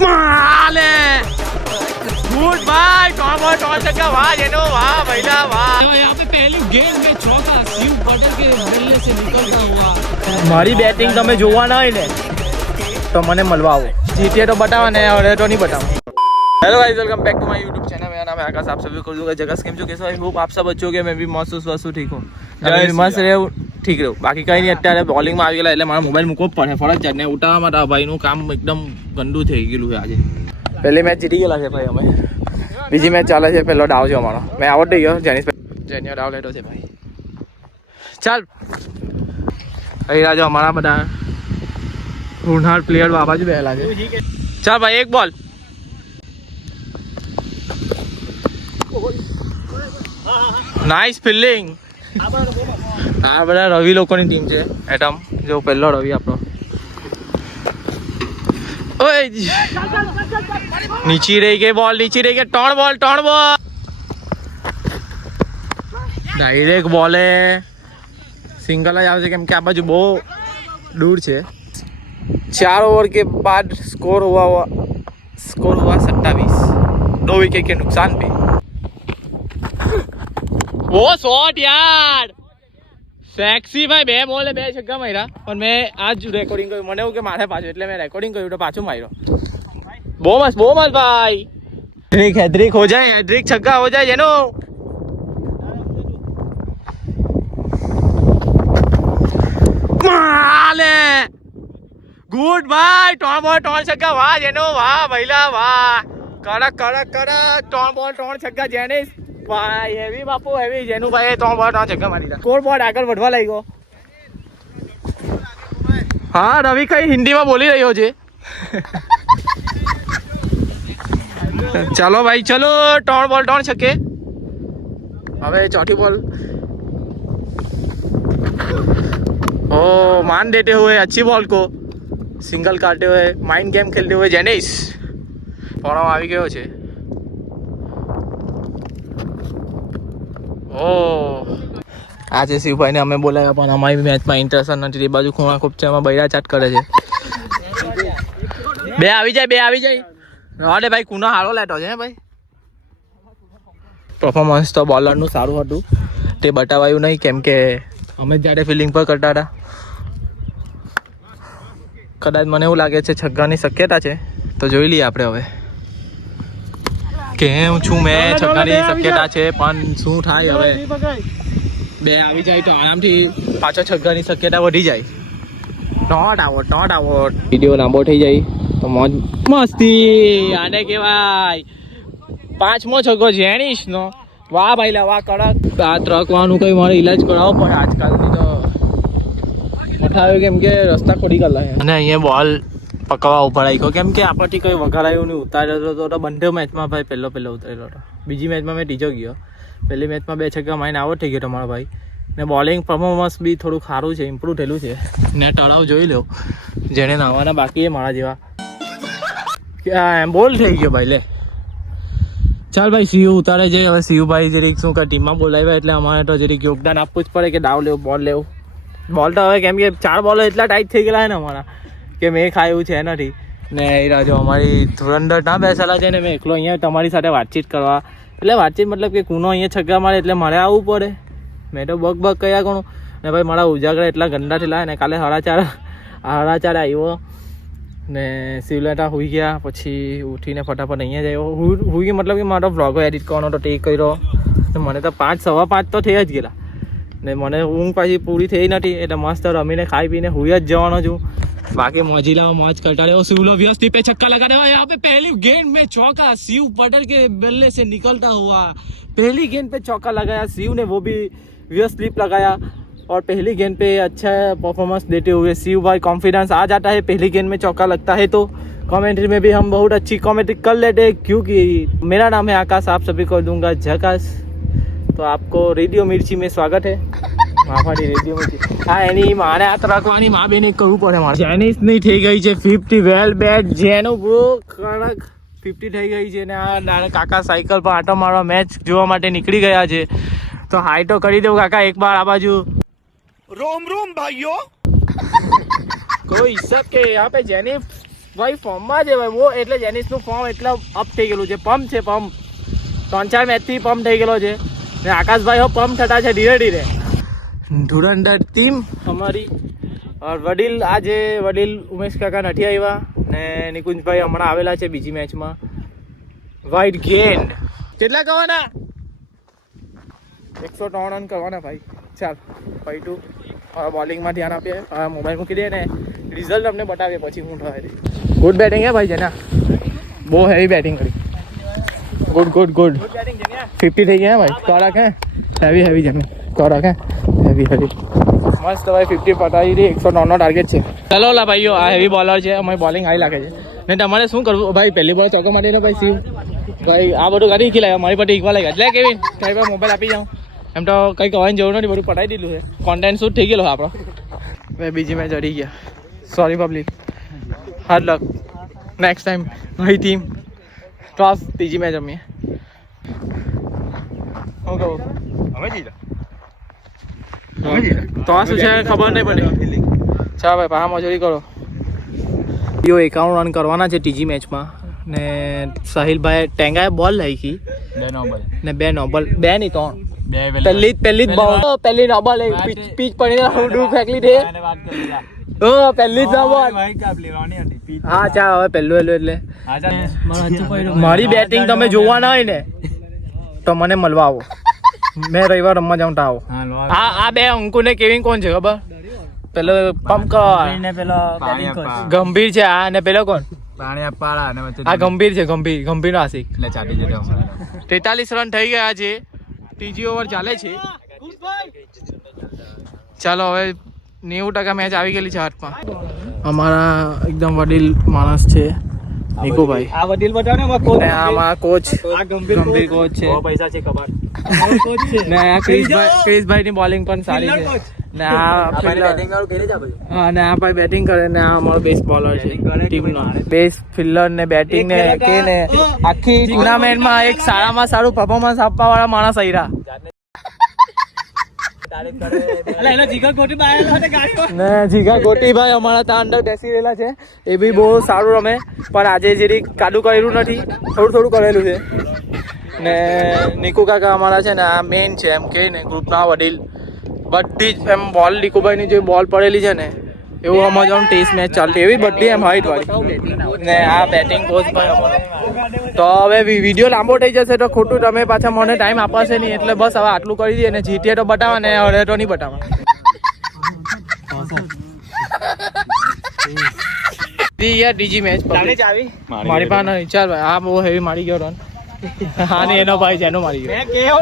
माले good bye Tom छक्का वाह जेनो वाह भैया वाह। यहाँ पे पहली गेंद में चौका सीयू बटन के बल्ले से निकलता हुआ। मारी बैटिंग તમે જોવા ના હોય ને તો મને મળવા આવો, જીતીએ તો બતાવો ને હવે તો नहीं बताओ। Hello guys, welcome back to my YouTube channel. मेरा नाम है आकाश, आप सभी को दूंगा जगह स्कीम जो कैसे आई होप आप सब अच्छे हो गए। मैं भी मस्त वस्तु ठीक हूँ, मस्त रहे ठीक રહ્યું। બાકી કઈ નહીં, અત્યારે બોલિંગમાં આવી ગયેલા એટલે મારા મોબાઈલ મૂકવો પડે ફરજ ને ઉઠાવવા માટે ભાઈનું કામ એકદમ ગંદુ થઈ ગયેલું છે। આજે પહેલી મેચ જીતી ગયેલા છે ભાઈ અમે, બીજી મેચ ચાલે છે, પહેલો ડાવ છે અમારો, મેં આવડ થઈ ગયો, જેનિયો ડાવ લેતો છે ભાઈ। ચાલ અહીં રાજો અમારા બધા હુનહાર પ્લેયર આ બાજુ બેઠેલા છે। ચાલ ભાઈ એક બોલ, નાઇસ ફિલ્ડિંગ। આ બધા રવિ લોકોની ટીમ છે, એટમ જો પહેલો રવિ આપણો। ઓય નીચી રહી ગઈ બોલ, નીચી રહી ગઈ, ત્રણ બોલ ડાયરેક્ટ બોલે સિંગલ જ આવશે કેમ કે આ બાજુ બહુ दूर છે। 4 ओवर के बाद स्कोर हुआ 27, 2 विकेट के नुकसान पे। वो शॉट यार સેક્સી ભાઈ, 2 બોલે 2 છગ્ગા માર્યા, પણ મેં આજ રેકોર્ડિંગ કર્યું, મને એવું કે મારે પાછું એટલે મેં રેકોર્ડિંગ કર્યું તો પાછું માર્યો। બહુ મસ્ત ભાઈ, હેડ્રિક हो जाए, હેડ્રિક છગ્ગા हो जाए જેનો। માલે ગુડ બાય, 3 બોલ 3 છગ્ગા વાહ જેનો વાહ ભૈલા વાહ, કડક 3 બોલ 3 છગ્ગા જેને ભાઈ, હેવી બાપુ હેવી જેનું ભાઈ 3 બોલ 3 છગ્ગા મારી દીધા। સ્કોર બોર્ડ આગળ વધવા લાગ્યો। હા રવિ કઈ હિન્દીમાં બોલી રહ્યો છે। ચાલો ભાઈ ચલો, 3 બોલ 3 છક્કે। હવે ચોથી બોલ, ओ मान देते हुए अच्छी बॉल को सिंगल काटते हुए माइंड गेम खेलते हुए जेनिस ફોર્મ આવી ગયો છે। ઓ આજે શિવભાઈને અમે બોલાવ્યા પણ અમારી મેચમાં ઇન્ટરેસ્ટ નથી, એ બાજુ ખૂણા ખૂબ છે, એમાં બૈરા ચાટ કરે છે। બે આવી જાય અરે ભાઈ કુના હારો લેતો છે ભાઈ। પરફોર્મન્સ તો બોલરનું સારું હતું, તે બતાવાયું નહીં કેમ કે અમે જ્યારે ફિલ્ડિંગ પર કરતા હતા। કદાચ મને એવું લાગે છે છગ્ગાની શક્યતા છે, તો જોઈ લઈએ આપણે હવે। કેમ છું મેં, છગ્ગાની શક્યતા છે પણ શું થાય હવે। 2 આવી જાય તો આરામથી પાછો છગ્ગાની શક્યતા વધી જાય। નોટ આઉટ વિડીયો લાંબો થઈ જાય તો મોજ મસ્તી આને કહેવાય। 5મો છગ્ગો જેનિશનો, વાહ ભાઈલા વાહ કડક। આ ટ્રકવાનું કંઈ મારે ઈલાજ કરાવવો પડે આજકાલની, તો મઠાવ્યો કેમ કે રસ્તા ખોડી ગયેલા છે અને અહીંયા બોલ પકડવા ઉભા રાખ્યો કેમ કે આપણથી કંઈ વઘારાયું નહીં, ઉતાર્યો હતો તો બંને મેચમાં ભાઈ પહેલો ઉતારેલો હતો। બીજી મેચમાં મેં ત્રીજો ગયો, પહેલી મેચમાં 2 છગ્ગા મારીને આઉટ થઈ ગયો તમારો ભાઈ ને। બોલિંગ પરફોર્મન્સ બી થોડું સારું છે, ઇમ્પ્રૂવ થયેલું છે ને। તળાવ જોઈ લો, જેને નાવાના બાકી છે મારા જેવા, એમ બોલ થઈ ગયો ભાઈ લે। ચાલ ભાઈ સીયુ ઉતારે છે, હવે સીયુભાઈ જરીક શું કે ટીમમાં બોલાવ્યા એટલે અમારે તો જરીક યોગદાન આપવું જ પડે કે દાવ લેવું બોલ લેવું। બોલ તો હવે કેમ કે 4 બોલો એટલા ટાઈટ થઈ ગયેલા છે ને અમારા કે મેં ખાયું છે નથી ને એ રાજો અમારી ધુરંધર ના બેસેલા છે ને મેં એકલો અહીંયા તમારી સાથે વાતચીત કરવા, એટલે વાતચીત મતલબ કે કુનો અહીંયા છગ્ગા મારે એટલે મારે આવવું પડે। મેં તો બગ કર્યા કરું ને ભાઈ, મારા ઉજાગરા એટલા ગંદા થયેલા ને કાલે 4:30 આવ્યો ને શિવલેટા હુઈ ગયા, પછી ઉઠીને ફટાફટ અહીંયા જ આવ્યો। હુઈ મતલબ કે મારો વ્લોગો એડિટ કરવાનો તો તે કર્યો ને મને તો 5 સવા 5 તો થઈ જ ગયેલા ને મને ઊંઘ પાછી પૂરી થઈ નથી એટલે મસ્ત રમીને ખાઈ પીને હુઈ જ જવાનો છું। बाकी मोजिला मौज करता रहे। शिवलो व्यस्ती पे छक्का लगा रहा है, यहाँ पे पहली गेंद में चौका, शिव पटल के बल्ले से निकलता हुआ पहली गेंद पे चौका लगाया शिव ने, वो भी व्यस्त स्लिप लगाया और पहली गेंद पे अच्छा परफॉर्मेंस देते हुए शिव भाई कॉन्फिडेंस आ जाता है। पहली गेंद में चौका लगता है तो कमेंट्री में भी हम बहुत अच्छी कमेंट्री कर लेते हैं क्योंकि मेरा नाम है आकाश, आप सभी को दूंगा झकास। तो आपको रेडियो मिर्ची में स्वागत है। માફાડી રેડિયોમાં હા એની મારે આ તરકવાની મા બેને કહવું પડે મારે। જેનિસની થઈ ગઈ છે 50 વેલ બેટ, જેનું બહુ કડક 50 થઈ ગઈ છે ને આ કાકા સાયકલ પર આટો મારવા મેચ જોવા માટે નીકળી ગયા છે। તો હાઈ તો કરી દઉં કાકા એક બાર આ બાજુ। रोम रोम भाइयों कोई हिसाब के यहाँ पे जेनिस ભાઈ ફોર્મમાં છે ભાઈ બહુ, એટલે જેનિસનું ફોર્મ એટલે અપ થઈ ગયેલું છે. પંપ છે પંપ, 3-4 મેચથી પંપ થઈ ગયેલો છે ને આકાશભાઈ હો પંપ થતા છે ધીરે ધીરે. ધુરંધર ટીમ અમારી વડીલ, આજે વડીલ ઉમેશ કાકા નથી આવ્યા ને નિકુંજભાઈ હમણાં આવેલા છે બીજી મેચમાં. વાઇટ ગેન્ડ કેટલા કરવાના? 103 રન કરવાના ભાઈ. ચાલ ભાઈ તું હવે બોલિંગમાં ધ્યાન આપીએ, હવે મોબાઈલ મૂકી દે ને રિઝલ્ટ અમને બતાવીએ પછી હું થાય. ગુડ બેટિંગ હે ભાઈ જેના, બહુ હેવી બેટિંગ કરી. ગુડ ગુડ ગુડ 50 થઈ ગયા ભાઈ. કોરાક હે હેવી હેવી જમે કોરાક હે હેવી હેવી મસ્ત ભાઈ. 50 પટાવી દે. 109 નો ટાર્ગેટ છે. ચાલો લા ભાઈઓ, આ હેવી બોલર છે, અમારી બોલિંગ હાઈ લાગે છે ને તમારે શું કરવું ભાઈ? પહેલી બોલ ચોકો માટે ને ભાઈ શિવ ભાઈ આ બધું કરી ખીલાય મારી પાસે ઈકવા લાગ્યા એટલે કેવી કઈ ભાઈ મોબાઈલ આપી જાઉં એમ તો કંઈ કહેવાની જરૂર નથી, બધું પટાઈ દીધું છે. કોન્ટેન્ટ શૂટ થઈ ગયેલો આપણો. ભાઈ બીજી મેચ હરી ગયા, સોરી પબ્લિક, હાર્ડ લક. નેક્સ્ટ ટાઈમ ભાઈ ટીમ ટોસ ત્રીજી મેચ રમીએ. શું કહું તો શું છે ખબર નહીં પડી. ચાલ ભાઈ પાહા મજૂરી કરો. 51 રન કરવાના છે ત્રીજી મેચમાં ને સાહિલભાઈ ટેંગાએ બોલ લાગી ને 2 નોબલ, 2 નહીં 3. પહેલી જ બોલ, પહેલી નોબલ પીચ પડીને ડૂબ ફેંકલી દે. પહેલી જ નોબલ. હા ચાલ હવે પહેલું એટલે મારી બેટિંગ તમે જોવાના હોય ને તો મને મળવા આવો, મેં રવિવાર રમવા જાઉં તો આવો. આ બે અંકુ ને કેવિન કોણ છે ખબર? પેલો પંપ ગંભીર છે આ, ને પેલો કોણ? આ ગંભીર છે, ગંભીર નો આશિક. 43 રન થઈ ગયા છે, ત્રીજી ઓવર ચાલે છે. ચાલો હવે 90% મેચ આવી ગયેલી છે હાથમાં. અમારા એકદમ વડીલ માણસ છે નિકુભાઈ. આ વડીલ બતાવો ને કોચ, ને આમાં કોચ ગંભીર કોચ છે. પૈસા છે કબાડ કોચ છે ને. આ ક્રિશભાઈ ની બોલિંગ પણ સારી છે ને. આ બેટિંગ વાળું કેરે જા ભાઈ. હા ને આ ભાઈ બેટિંગ કરે ને આ અમારો બેસ્ટ બોલર છે ટીમનો. બેસ્ટ ફિલ્ડર ને બેટિંગ ને કે ને આખી ટુર્નામેન્ટમાં એક સારામાં સારું પરફોર્મન્સ આપવા વાળા માણસ આયરા ને. જીગા ગોટી ભાઈ અમારા ત્યાં અંદર બેસી રહેલા છે, એ બી બહુ સારું રમે પણ આજે જેરી કાદું કરેલું નથી, થોડું કરેલું છે ને. નિકુ કાકા અમારા છે ને આ મેઇન છે એમ કે ને ગ્રુપના વડીલ. બધી જ એમ બોલ નિકુભાઈની જે બોલ પડેલી છે ને એવું અમારે આમ ટેસ્ટ મેચ ચાલતી એવી બધી એમ હાઈટ વાળી ને. આ બેટિંગ કોચ ભાઈ અમારો. તો હવે વિડીયો લાંબો થઈ જશે તો ખોટું તમે પાછા મને ટાઈમ આપાશે નહીં, એટલે બસ હવે આટલું કરી દઈએ ને. જીતીએ તો બતાવવા ને હરે તો નહીં બતાવવા. ત્રીજી મેચ મારી પાસે નહીં. ચાલ ભાઈ આ બહુ હેવી મારી ગયો રન. હા ને એનો ભાઈ જેનો મારી ગયો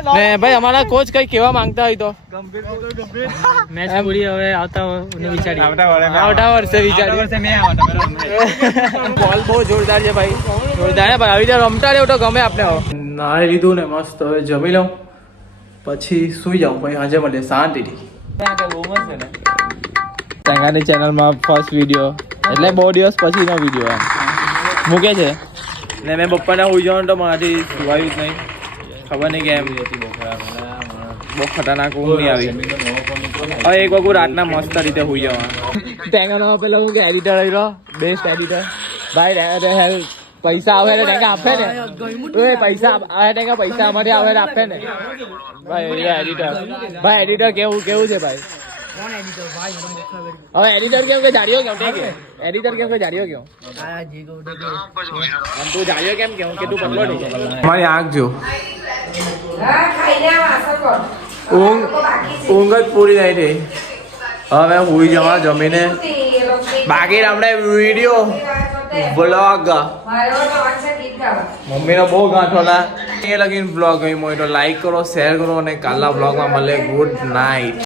ને. ભાઈ અમારા કોચ કઈ કેવા માંગતા હોય તો મેચ પૂરી હવે આવતા વર્ષે વિચારી. બોલ બહુ જોરદાર છે ભાઈ, જોરદાર ને ભાઈ. આવી રીતે રમતા રહેવું તો ગમે આપણે. નાળી લીધું ને મસ્ત, હવે જમી લઉં પછી સુઈ જાઉં ભાઈ. આજે મળીએ શાંતિથી. ટેંગાની ચેનલમાં ફર્સ્ટ વિડીયો એટલે બહુ દિવસ પછીનો વિડીયો મૂકે છે ને. મેં બપોરના સુઈ જવાનું તો મારાથી સુવાયું જ નહીં, ખબર નહીં કેમ બહુ ખતરનાક ઊંઘ નહીં આવી. હવે એક વખત રાતના મસ્ત રીતે સુઈ જવા. ટેંગાનો પેલો હું કે એડિટર આવ્યો, બેસ્ટ એડિટર ભાઈ. પૈસા આવે ને ટેંગા આપે ને, પૈસા આવે ટેંગા, પૈસા અમારે આવે ને આપે ને ભાઈ. એડિટર ભાઈ, એડિટર કેવું છે ભાઈ? હવે એડિટર કેમ કે જાડ્યો કેમ? એડિટર કેમ કે જાડ્યો કેમ? તું જાડ્યો કેમ કેમ કે તું પતલો નહીં? મારી આંખ જો ઊંઘ જ પૂરી થઈ થઈ. હવે હુઈ જવા જમીને. બાકી આપણે વિડીયો બ્લોગ મમ્મીનો બહુ ગાંઠોલા એ લગીને બ્લોગ ગમ્યો હોય તો લાઈક કરો, શેર કરો અને કાલના બ્લોગમાં મળે. Good night.